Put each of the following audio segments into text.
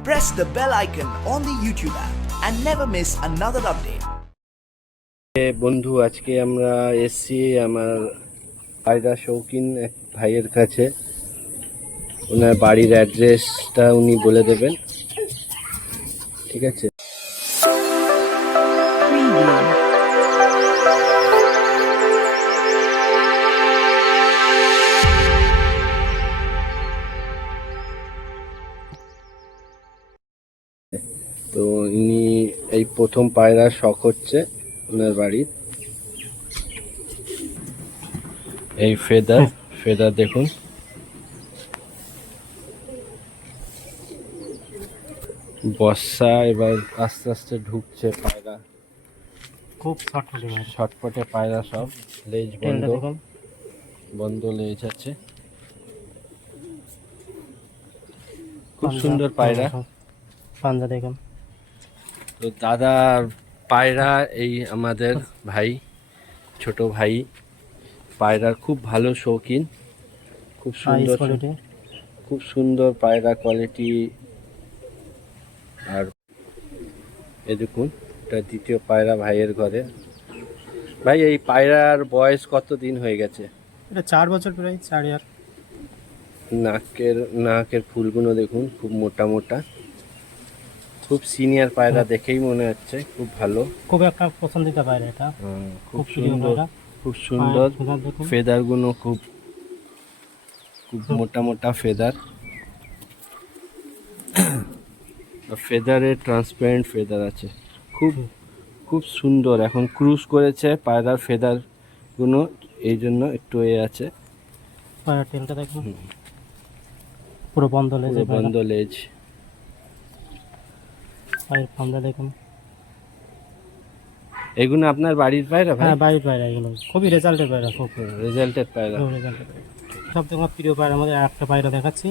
Press the bell icon on the YouTube app and never miss another update. বন্ধু, আজকে আমরা এসছি আমার পায়রা শৌখিন এক ভাইয়ের কাছে। ওনার বাড়ির অ্যাড্রেসটা উনি বলে দেবেন, ঠিক আছে? তো ইনি এই প্রথম পায়রা শখ হচ্ছে ওনার বাড়ির। এই ফেদার দেখুন, বর্ষা এবার আস্তে আস্তে ঢুকছে পায়রা, খুব ছটপটে পায়রা সব। লেজ বন্ধ লেজ আছে, খুব সুন্দর পায়রা। পাঞ্জা দেখুন। তো দাদার পায়রা এই আমাদের ভাই, ছোট ভাই, পায়রার খুব ভালো শৌখিন, খুব সুন্দর পায়রা কোয়ালিটি। আর এই দেখুন, এটা দ্বিতীয় পায়রা ভাইয়ের ঘরে। ভাই, এই পায়রার বয়স কত দিন হয়ে গেছে? এটা 4 বছর, প্রায় 4 ইয়ার। নাকের ফুলগুলো দেখুন, খুব মোটা মোটা, খুব সিনিয়র পায়রা দেখেই মনে হচ্ছে। খুব ভালো, খুব একটা পছন্দিতা পায়রা এটা। খুব সুন্দর ফেদারগুলো, খুব মোটা মোটা ফেদারে ট্রান্সপারেন্ট ফেদার আছে, খুব সুন্দর। এখন ক্রুজ করেছে পায়রার ফেদারগুলো, এই জন্য একটু আছে। পায়রা টেলটা দেখুন, পুরো বন্ধ লেজ। পায়ের পাঞ্জা দেখুন। এগুলো আপনার বাড়ির পায়রা ভাই? হ্যাঁ, বাড়ির পায়রা এগুলো। খুবই রেজাল্টের পায়রা, খুব রেজাল্টের পায়রা। সব থেকে আমার প্রিয় পায়রা আমাদের একটা পায়রা দেখাচ্ছি।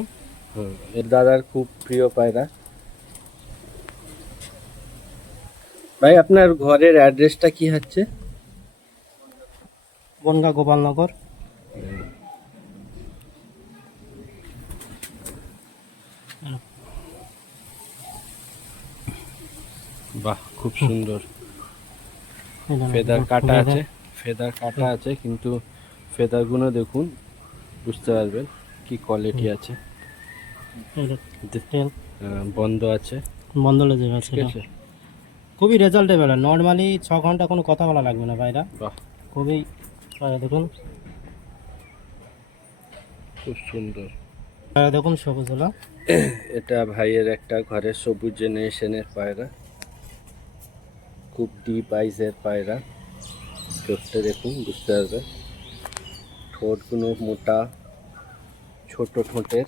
এর দাদার খুব প্রিয় পায়রা। ভাই, আপনার ঘরের অ্যাড্রেসটা কি হচ্ছে? বনগাঁ গোপালনগর। বাহ, খুব সুন্দর। ফেদার কাটা আছে, কিন্তু ফেদারগুলো দেখুন, বুঝতে পারবেন কি কোয়ালিটি আছে। বন্ধ আছে, বন্ধ লেগে আছে। খুবই রেজাল্টে বেলা। নর্মালি 6 ঘন্টা কোনো কথা বলা লাগবে না পায়রা। বাহ, খুবই পায়রা দেখুন, খুব সুন্দর পায়রা দেখুন, সবুজ হলো। এটা ভাইয়ের একটা ঘরের সবুজ জেনারেশনের পায়রা, খুব ডিপ আইজের পায়রা। চোখটা দেখুন, বুঝতে পারবেন। ঠোঁটগুলো মোটা, ছোট ঠোঁটের,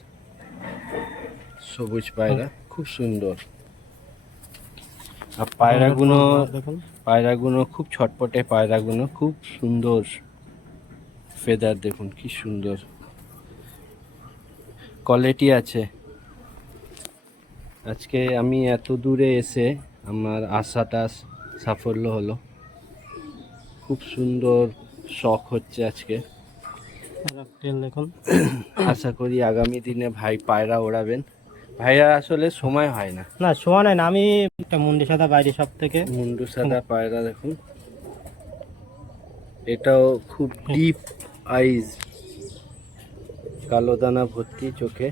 সবুজ পায়রা, খুব সুন্দর। আর পায়রাগুলো খুব ছটপটে, পায়রাগুলো খুব সুন্দর। ফেদার দেখুন কি সুন্দর কোয়ালিটি আছে। আজকে আমি এত দূরে এসে আমার আশাটা সাফল্য হলো। খুব সুন্দর শখ হচ্ছে আজকে। দেখুন, আশা করি আগামী দিনে ভাই পায়রা ওড়াবেন। ভাইয়া আসলে সময় হয় না। সময় নাই না। আমি একটা মুন্ডি সাদা বাইরে, সব থেকে মুন্ডু সাদা পায়রা দেখুন, এটাও খুব ডিপ আইজ, কালো দানা ভর্তি চোখে।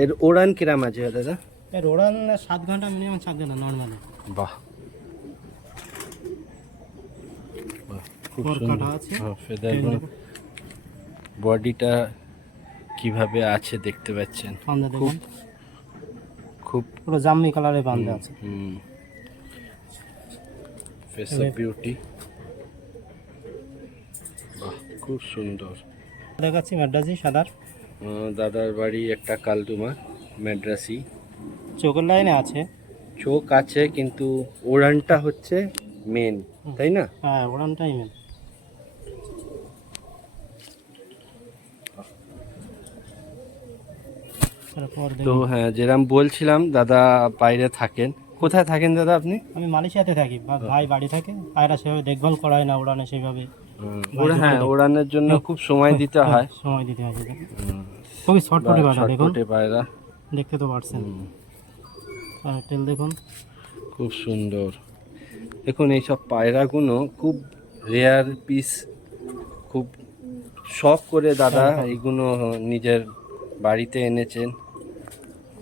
এর ওড়ান কিরাম আছে দাদা? এর ওড়ান 7 ঘন্টা, মিনিমাম 7 ঘন্টা নর্মালি। বাহ, খুব সুন্দর। ফেদারগুলো, বডিটা কিভাবে আছে দেখতে পাচ্ছেন, খুব পুরো জামনি কালারের বান্ধা আছে। ফেস অফ বিউটি, বাহ, খুব সুন্দর। দেখাচ্ছি ম্যাড্রাসি সাদার। দাদার বাড়ি একটা কালদুমা ম্যাড্রাসি। চোখের লাইনে আছে, চোখ আছে, কিন্তু ওড়ানটা হচ্ছে মেন, তাই না? হ্যাঁ, ওড়ানটাই মেন। তো হ্যাঁ, যেরকম বলছিলাম, দাদা বাইরে থাকেন। কোথায় থাকেন দাদা আপনি? আমি মালয়েশিয়াতে থাকি, ভাই বাড়ি থাকে। পায়রা সেভাবে দেখভাল করা হয় না, ওড়ানে সেভাবে। হ্যাঁ, ওড়ানোর জন্য খুব সময় দিতে হয়। খুবই শর্টপটে পায়রা দেখুন। পায়রা দেখতে তো পারছেন। টেল দেখুন, খুব সুন্দর। দেখুন এইসব পায়রাগুলো খুব রেয়ার পিস, খুব শখ করে দাদা একদম। এইগুলো নিজের বাড়িতে এনেছেন।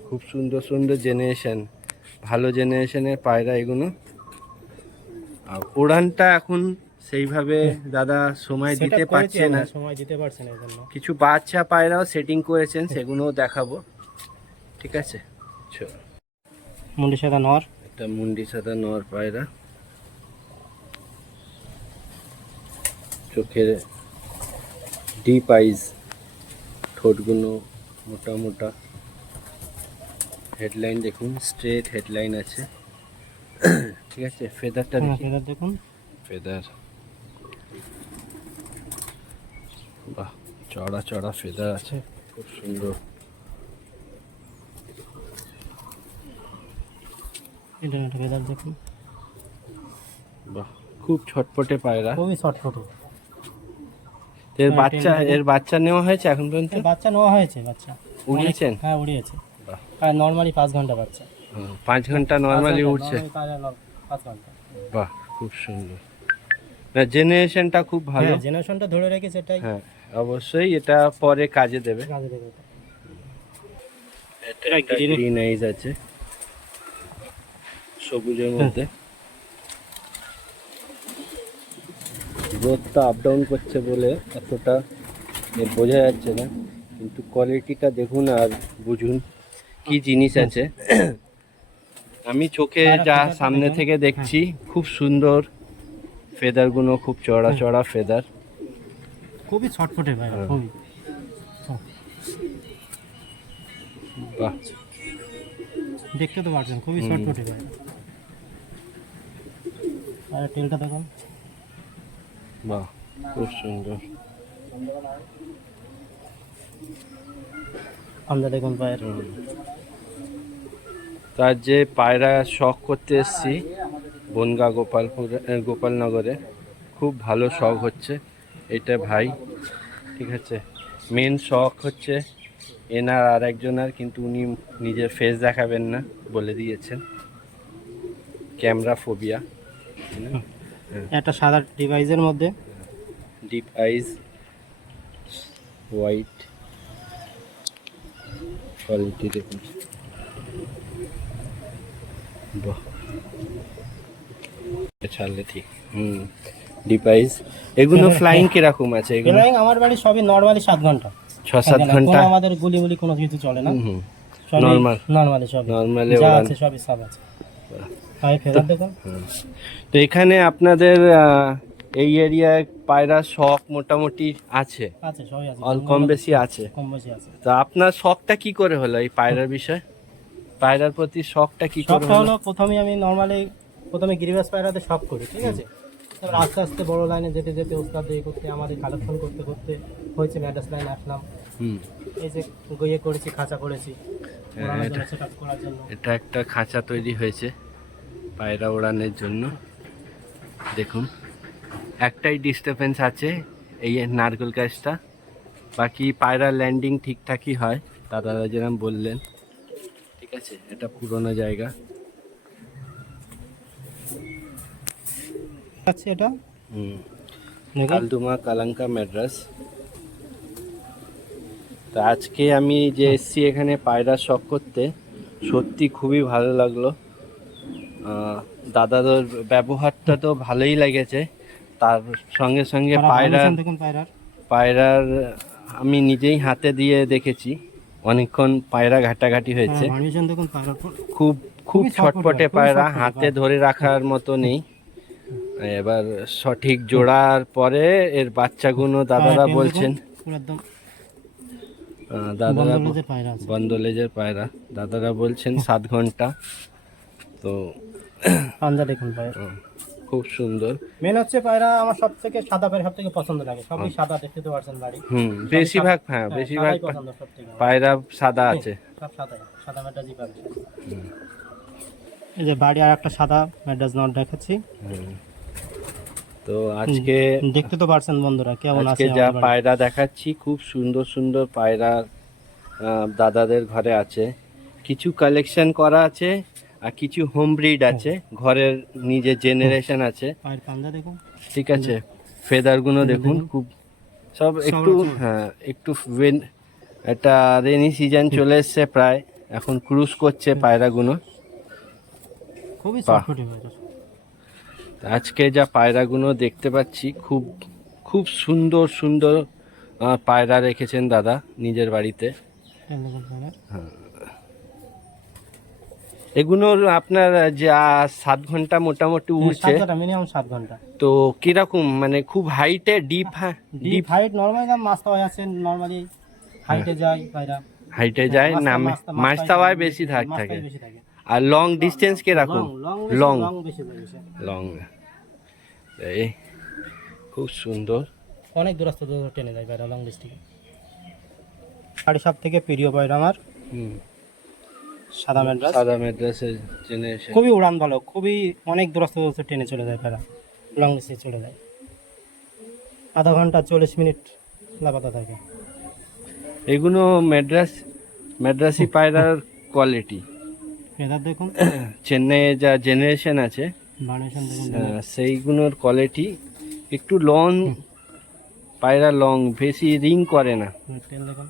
খুব সুন্দর সুন্দর জেনারেশন, ভালো জেনারেশনের পায়রা এগুলো। আর উড়ানটা এখন সেইভাবে দাদা সময় সেটা দিতে করেছি পারছে আমরা, না। সময় দিতে পারছে না এই জন্য। কিছু বাচ্চা পায়রাও সেটিং করেছেন, সেগুলোও দেখাবো। ঠিক আছে, চলো। মুন্ডি সাদা নর, একটা মুন্ডি সাদা নর পায়রা, চোখের ডিপ আইজ, ঠোঁটগুলো মোটা মোটা, হেডলাইন দেখুন, স্ট্রেট হেডলাইন আছে। ঠিক আছে, ফেদারটা দেখি, ফেদার দেখুন, ফেদার, বাহ, চড়া চড়া ফেদার আছে, খুব সুন্দর। ইন্টারনেট ফেদার দেখুন, বাহ, খুব ছটপটে পায়রা। খুবই ছটফট। এর হ্যাঁ, বাচ্চা, টেন্ডার। এর বাচ্চা নেওয়া হয়েছে এখন পর্যন্ত? বাচ্চা নেওয়া হয়েছে, বাচ্চা উড়িয়েছেন? হ্যাঁ উড়িয়েছে। বাহ। আর নর্মালি 5 ঘন্টা বাচ্চা, 5 ঘন্টা নর্মালি উঠছে। 5 ঘন্টা। বাহ, খুব সুন্দর। না, জেনারেশনটা খুব ভালো। হ্যাঁ, জেনারেশনটা ধরে রেখেছে, এটাই হ্যাঁ, অবশ্যই এটা পরে কাজে দেবে। কাজে দেবে। এটা একটা গ্রিন আইজ আছে, সবুজের মধ্যে। রোদটা আপ ডাউন করছে বলে এতটা বোঝা যাচ্ছে না, কিন্তু কোয়ালিটিটা দেখুন আর বুঝুন কি জিনিস আছে। আমি চোখে যা সামনে থেকে দেখছি, খুব সুন্দর ফেদারগুলো, খুব চড়া চড়া ফেদার। খুবই ছটফটে ভাই, খুবই। বাহ, দেখতে তো পারছেন, খুবই ছটফটে ভাই। আর টেলটা দেখুন, বাহ, খুব সুন্দর। আমরা দেখুন পায়ের। তার যে পায়রা শখ করতে এসছি বনগা গোপালনগরে, খুব ভালো শখ হচ্ছে এটা ভাই। ঠিক আছে, মেন শখ হচ্ছে এনার আর একজনার, কিন্তু উনি নিজের ফেস দেখাবেন না বলে দিয়েছেন, ক্যামেরা ফোবিয়া। একটা সাদা ডিভাইসের মধ্যে, ডিপ আইজ, হোয়াইট, কোয়ালিটি দেখুন। বাহ, ছাড়লে ঠিক। ডিপ আইজ। এগুলো ফ্লাইং কিরকম আছে এগুলো? ফ্লাইং আমার বাড়ি সবই নরমালি 7 ঘন্টা, 6-7 কোনো ঘন্টা। আমাদের গুলি গুলি কোনো কিছু চলে না, নর্মাল, নরমালি সব নর্মালি যা ওড়ান। আছে সবই সব আছে। ভাই ফেদার দেখুন, তো এখানে আপনাদের এই এরিয়ায় পায়রা শখ মোটামুটি আছে, আছে সবই আছে, অল কম বেশি আছে। কম বেশি আছে। তো আপনার শখটা কি করে হলো এই পায়রার বিষয়? পায়রার প্রতি শখটা কি করে শখটা হলো? হলো, প্রথমে গিরিবাস পায়রাতে শখ করি, ঠিক আছে। তারপর আস্তে আস্তে বড় লাইনে যেতে যেতে ওস্তাদ দিয়ে করতে, আমাদের কালেকশন করতে করতে হয়েছে ম্যাডাস লাইনে আসলাম। হুম, এই যে গইয়ে করেছি, খাঁচা করেছি, ওড়ানোর জন্য, সেট করার জন্য। এটা একটা খাঁচা তৈরি হয়েছে পায়রা ওড়ানোর জন্য। দেখুন, একটাই ডিস্টারবেন্স আছে, এই নারকেল গাছটা। বাকি পায়রা ল্যান্ডিং ঠিকঠাকই হয়, দাদারা যেরকম বললেন। ঠিক আছে, এটা পুরোনো জায়গা। আছে এটা দেখুন, কালদুমা কালাঙ্কা ম্যাড্রাস। তো আজকে আমি যে এসছি এখানে পায়রা শখ করতে, সত্যি খুবই ভালো লাগলো। দাদাদের ব্যবহারটা তো ভালোই লেগেছে, তার সঙ্গে সঙ্গে দেখুন পায়রার আমি নিজেই হাতে দিয়ে দেখেছি, অনেকক্ষণ পায়রা ঘাটাঘাটি হয়েছে। দেখুন পায়রার পর খুব খুব খুবই ছটপটে খুবই পায়রা, ছটপটে হাতে পায়রা। ধরে রাখার মতো নেই। এবার সঠিক জোড়ার পরে এর বাচ্চাগুলো দাদারা বলছেন, পুরো একদম দাদারা বন্ধলেজের পায়রা আছে। বন্দলেজের পায়রা, দাদারা বলছেন 7 ঘন্টা। তো পাঞ্জা দেখুন পায়রা, খুব সুন্দর। মেন হচ্ছে পায়রা আমার সব থেকে সাদা পায়রা সব থেকে পছন্দ লাগে, সবই সাদা, দেখতে তো পারছেন বাড়ি। বেশিরভাগ, হ্যাঁ বেশিরভাগ সাদাই পছন্দ সব থেকে, পায়রা সাদা আছে। সব সাদা, সাদা ম্যাডাসই পাবে। এই যে বাড়ি আর একটা সাদা ম্যাডাস নট দেখাচ্ছি। তো আজকে দেখতে তো পারছেন বন্ধুরা কেমন আজকে আছে যা আমার বাড়ি। পায়রা দেখাচ্ছি, খুব সুন্দর সুন্দর পায়রা দাদাদের ঘরে আছে। কিছু কালেকশন করা আছে আর কিছু হোম ব্রিড আছে, ঘরের নিজের জেনারেশন আছে। পায়ের পাঞ্জা দেখুন, ঠিক আছে, ফেদারগুলো দেখুন, খুব সব একটু হ্যাঁ একটু এটা রেনি সিজন চলে এসছে প্রায়, এখন ক্রুজ করছে পায়রাগুলো। খুবই বাহ। চটপটে পায়রা। আজকে যা পায়রাগুলো দেখতে পাচ্ছি, খুব খুব সুন্দর সুন্দর পায়রা রেখেছেন দাদা নিজের বাড়িতে। এই দেখুন পায়রা। এগুলোর আপনার যা 7 ঘন্টা মোটামুটি উড়ছে, 7 ঘন্টা মিনিমাম 7 ঘন্টা। তো কিরকম মানে খুব হাইটে ডিপ? হ্যাঁ ডিপ হাইট নরমালি মাছ তাওয়ায় আছে, নরমালি হাইটে যায় পায়রা, হাইটে যায়, নামে মাছ তাওয়ায় বেশি থাকে। বেশি থাকে। আর লং ডিস্টেন্স কিরকম? লং লং বেশি যায়। লং। এই খুব সুন্দর। অনেক দূরস্থ টেনে যায় পায়রা লং ডিস্ট্রিক্টে। আর সব থেকে প্রিয় পায়রা আমার সাদা ম্যাড্রাস। সাদা ম্যাড্রাসের জেনারেশন খুবই উড়ান ভালো, খুবই অনেক দূরস্থ টেনে চলে যায় পায়রা, লং ডিস্ট্রিক্টে চলে যায়। আধা ঘন্টা 40 মিনিট লাগাতে থাকে। এগুলো ম্যাড্রাসি পায়রার কোয়ালিটি। ফেদার দেখুন, চেন্নাইয়ে যা জেনারেশন আছে ভারিয়েশন দেখুন। সেইগুলোর কোয়ালিটি একটু লং পায়রা, লং বেশি রিং করে না। তেল দেখুন,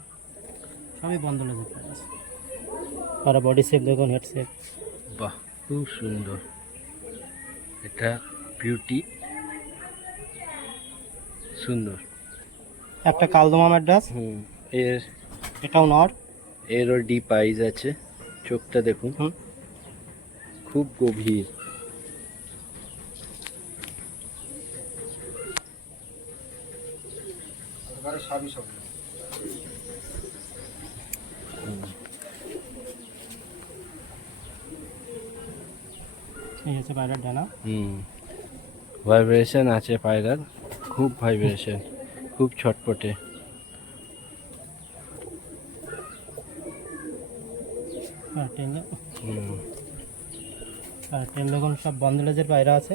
সবই বন্ধ লেগে আছে। আর বডি শেপ দেখুন, হেড শেপ। বাহ, খুব সুন্দর। এটা বিউটি, সুন্দর। একটা কালদমা ম্যাড্রাস, এর এটাও নর। এরও ডিপ আইজ আছে, চোখটা দেখুন খুব গভীর। এই হচ্ছে পায়রার ডানা। ভাইব্রেশন আছে পায়রার, খুব ভাইব্রেশন, খুব ছটপটে। আর টেল দেখুন, সব বন্ধলেজের পায়রা আছে।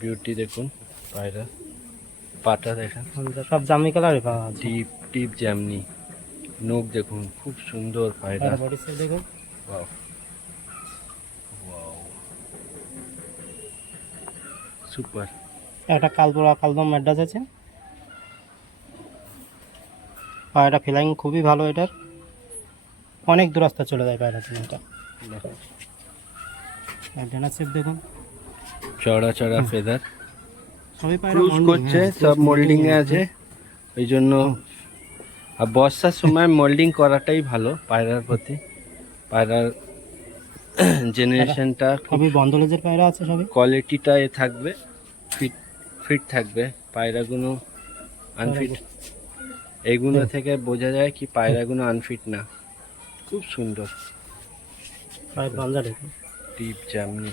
বিউটি দেখুন পায়রা, পাটা দেখেন সব জামি কালারে পাওয়া আছে। Deep deep জামনি। নোক দেখুন, খুব সুন্দর পায়রা। বডি শেপ দেখুন। Wow wow, super. একটা কালদম ম্যাড্রাস আছে। পায়রা ফ্লাইং খুবই ভালো, এটার অনেক দূরস্থ চলে যায় পায়রা এটা। ডানা শেপ দেখুন, চড়া চড়া ফেদার, সবই পায়রা ক্রুজ করছে, সব মোল্ডিং এ আছে। ওই জন্য আর বর্ষার সময় মোল্ডিং করাটাই ভালো পায়রার প্রতি। পায়রার জেনারেশনটা সবই বন্ধলেজের পায়রা আছে, সবই কোয়ালিটিটা এ থাকবে, ফিট থাকবে। পায়রাগুলো আনফিট, এইগুলো থেকে বোঝা যায় কি পায়রাগুলো আনফিট না। খুব সুন্দর পায়ের পাঞ্জা দেখুন, ডিপ জামনি।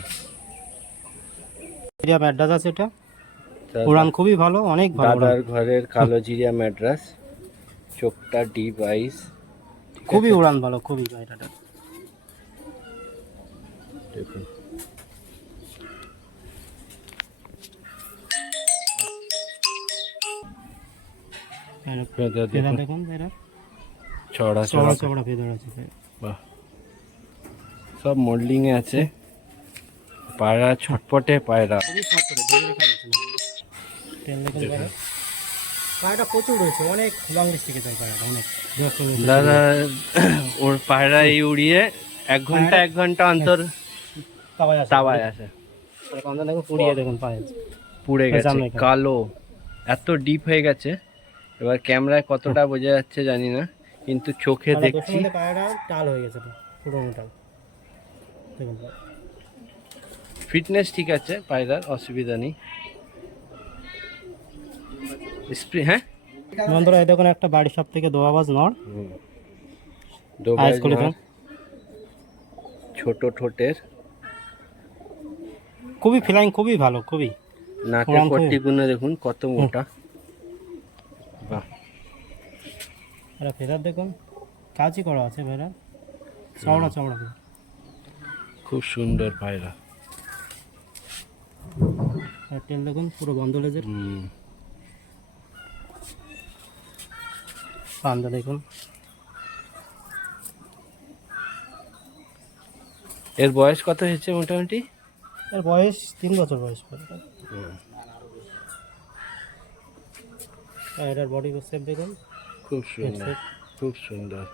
ম্যাড্রাস আছে, এটা উড়ান খুবই ভালো, অনেক ভালো। দাদার ঘরের কালো জিরিয়া ম্যাড্রাস, চোখটা ডিপ আইস, খুবই উড়ান ভালো, খুবই পায়রাটা দেখুন। ফেদার দেখুন, দেখুন পায়রা চড়া চড়া চড়া। চড়া ফেদার আছে। বাহ, সব মোল্ডিং এ আছে। পায়রা ছটপটে পায়রা। পায়রাটা প্রচুর রয়েছে, অনেক লং ডিস্ট্রিক্টে যায় পায়রাটা, অনেক। দাদা ওর পায়রা এই উড়িয়ে 1 ঘন্টা অন্তর তাওয়ায় আসে। পুড়িয়ে দেখুন পায়ে পুড়ে গেছে, সামনে কালো, এত ডিপ হয়ে গেছে। এবার ক্যামেরায় কতটা বোঝা যাচ্ছে জানি না, কিন্তু চোখে দেখছি পায়রাটা টাল হয়ে গেছে, পুরো টাল দেখুন। ফিটনেস ঠিক আছে পায়রার, অসুবিধা নেই। হ্যাঁ বন্ধুরা, এই দেখুন একটা বাড়ির সব থেকে দোয়াবাজ নর, দোবাজ খুলে নর, দেন। ছোট ঠোঁটের, খুবই ফ্লাইং খুবই ভালো, খুবই। নাকের পট্টিগুলো দেখুন কত মোটা। বাহ, আর ফেদার দেখুন, কাজই করা আছে ভাইরা, চওড়া চওড়া। খুব সুন্দর পায়রা। আর টেল দেখুন, পুরো বন্ধ লেজের। পাঞ্জা দেখুন, এর বয়স কত হয়েছে মোটামুটি? এর বয়স 3 বছর বয়স পড়ে। আর এটার বডি সেপ দেখুন, খুব সুন্দর, Headset। খুব সুন্দর।